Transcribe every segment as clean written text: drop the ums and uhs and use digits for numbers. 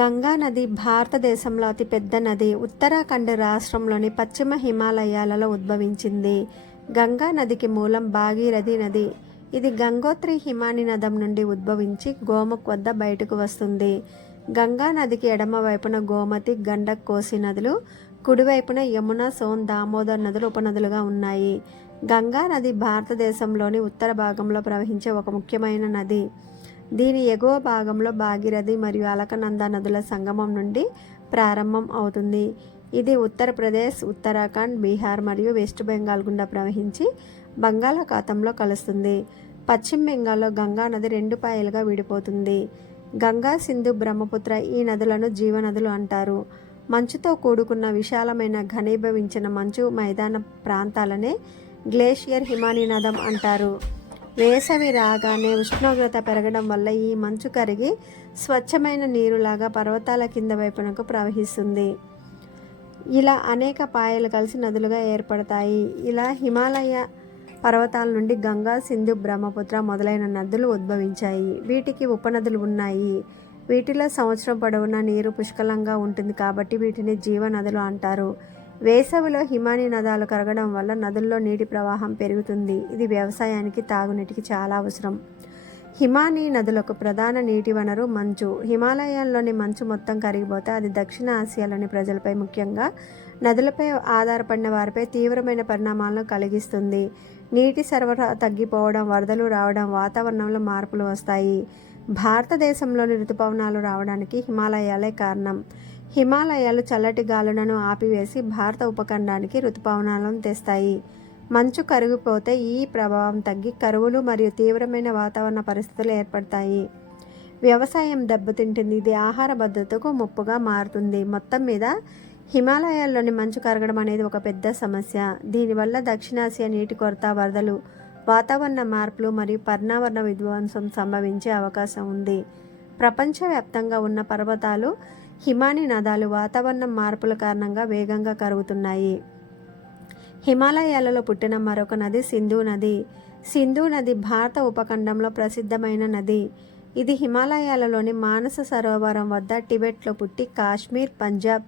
గంగా నది భారతదేశంలో అతిపెద్ద నది. ఉత్తరాఖండ్ రాష్ట్రంలోని పశ్చిమ హిమాలయాలలో ఉద్భవించింది. గంగా నదికి మూలం భాగీరథి నది. ఇది గంగోత్రి హిమాని నదం నుండి ఉద్భవించి గోముఖ్ వద్ద బయటకు వస్తుంది. గంగా నదికి ఎడమ వైపున గోమతి, గండక్, కోసి నదులు, కుడివైపున యమున, సోన్, దామోదర్ నదులు ఉపనదులుగా ఉన్నాయి. గంగా నది భారతదేశంలోని ఉత్తర భాగంలో ప్రవహించే ఒక ముఖ్యమైన నది. దీని ఎగువ భాగంలో భాగీరథి మరియు అలకనంద నదుల సంగమం నుండి ప్రారంభం అవుతుంది. ఇది ఉత్తరప్రదేశ్, ఉత్తరాఖండ్, బీహార్ మరియు వెస్ట్ బెంగాల్ గుండా ప్రవహించి బంగాళాఖాతంలో కలుస్తుంది. పశ్చిమ బెంగాల్లో గంగా నది రెండు పాయలుగా విడిపోతుంది. గంగా, సింధు, బ్రహ్మపుత్ర ఈ నదులను జీవనదులు అంటారు. మంచుతో కూడుకున్న విశాలమైన ఘనీభవించిన మంచు మైదాన ప్రాంతాలనే గ్లేషియర్ హిమానీ నదం అంటారు. వేసవి రాగానే ఉష్ణోగ్రత పెరగడం వల్ల ఈ మంచు కరిగి స్వచ్ఛమైన నీరులాగా పర్వతాల కింద వైపునకు ప్రవహిస్తుంది. ఇలా అనేక పాయలు కలిసి నదులుగా ఏర్పడతాయి. ఇలా హిమాలయ పర్వతాల నుండి గంగా, సింధు, బ్రహ్మపుత్ర మొదలైన నదులు ఉద్భవించాయి. వీటికి ఉపనదులు ఉన్నాయి. వీటిలో సంవత్సరం పొడవునా నీరు పుష్కలంగా ఉంటుంది కాబట్టి వీటిని జీవనదులు అంటారు. వేసవిలో హిమానీ నదాలు కరగడం వల్ల నదుల్లో నీటి ప్రవాహం పెరుగుతుంది. ఇది వ్యవసాయానికి, తాగునీటికి చాలా అవసరం. హిమానీ నదులకు ప్రధాన నీటి వనరు మంచు. హిమాలయాల్లోని మంచు మొత్తం కరిగిపోతే అది దక్షిణ ఆసియాలోని ప్రజలపై, ముఖ్యంగా నదులపై ఆధారపడిన వారిపై తీవ్రమైన పరిణామాలను కలిగిస్తుంది. నీటి సరఫరా తగ్గిపోవడం, వరదలు రావడం, వాతావరణంలో మార్పులు వస్తాయి. భారతదేశంలోని ఋతుపవనాలు రావడానికి హిమాలయాలే కారణం. హిమాలయాలు చల్లటి గాలులను ఆపివేసి భారత ఉపఖండానికి ఋతుపవనాలను తెస్తాయి. మంచు కరిగిపోతే ఈ ప్రభావం తగ్గి కరువులు మరియు తీవ్రమైన వాతావరణ పరిస్థితులు ఏర్పడతాయి. వ్యవసాయం దెబ్బతింటుంది. ఇది ఆహార భద్రతకు ముప్పుగా మారుతుంది. మొత్తం మీద హిమాలయాల్లోని మంచు కరగడం అనేది ఒక పెద్ద సమస్య. దీనివల్ల దక్షిణాసియా నీటి కొరత, వరదలు, వాతావరణ మార్పులు మరియు పర్యావరణ విధ్వంసం సంభవించే అవకాశం ఉంది. ప్రపంచవ్యాప్తంగా ఉన్న పర్వతాలు, హిమానీ నదాలు వాతావరణ మార్పుల కారణంగా వేగంగా కరుగుతున్నాయి. హిమాలయాలలో పుట్టిన మరొక నది సింధు నది. సింధు నది భారత ఉపఖండంలో ప్రసిద్ధమైన నది. ఇది హిమాలయాలలోని మానస సరోవరం వద్ద టిబెట్లో పుట్టి కాశ్మీర్, పంజాబ్,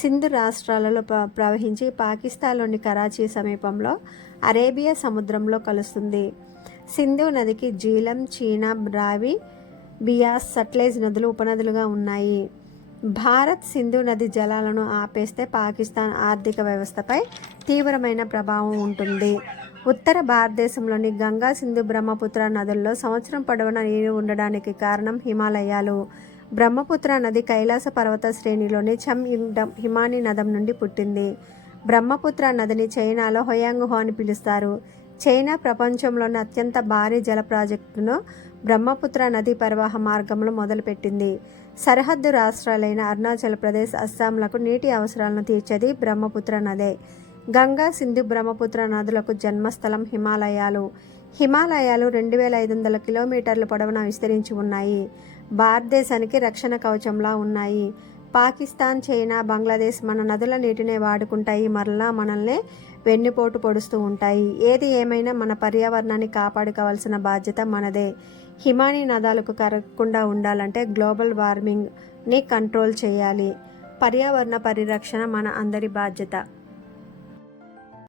సింధ్ రాష్ట్రాలలో ప్రవహించి పాకిస్తాన్లోని కరాచీ సమీపంలో అరేబియా సముద్రంలో కలుస్తుంది. సింధు నదికి జీలం, చీనాబ్, రావి, బియాస్, సట్లెజ్ నదులు ఉపనదులుగా ఉన్నాయి. భారత్ సింధు నది జలాలను ఆపేస్తే పాకిస్తాన్ ఆర్థిక వ్యవస్థపై తీవ్రమైన ప్రభావం ఉంటుంది. ఉత్తర భారతదేశంలోని గంగా, సింధు, బ్రహ్మపుత్ర నదుల్లో సంవత్సరం పొడవునా నీరు ఉండడానికి కారణం హిమాలయాలు. బ్రహ్మపుత్ర నది కైలాస పర్వత శ్రేణిలోని చమ్ హిమానీ నదం నుండి పుట్టింది. బ్రహ్మపుత్ర నదిని చైనాలో హొయాంగ్హో అని పిలుస్తారు. చైనా ప్రపంచంలోని అత్యంత భారీ జల ప్రాజెక్టును బ్రహ్మపుత్ర నదీ ప్రవాహ మార్గంలో మొదలుపెట్టింది. సరిహద్దు రాష్ట్రాలైన అరుణాచల్ ప్రదేశ్, అస్సాంలకు నీటి అవసరాలను తీర్చేది బ్రహ్మపుత్ర నదే. గంగా, సింధు, బ్రహ్మపుత్ర నదులకు జన్మస్థలం హిమాలయాలు. హిమాలయాలు 2500 కిలోమీటర్ల పొడవునా విస్తరించి ఉన్నాయి. భారతదేశానికి రక్షణ కవచంలా ఉన్నాయి. పాకిస్తాన్, చైనా, బంగ్లాదేశ్ మన నదుల నీటినే వాడుకుంటాయి, మరలా మనల్నే వెన్నుపోటు పొడుస్తూ ఉంటాయి. ఏది ఏమైనా మన పర్యావరణాన్ని కాపాడుకోవాల్సిన బాధ్యత మనదే. హిమానీ నదాలకు కరగకుండా ఉండాలంటే గ్లోబల్ వార్మింగ్ని కంట్రోల్ చేయాలి. పర్యావరణ పరిరక్షణ మన అందరి బాధ్యత.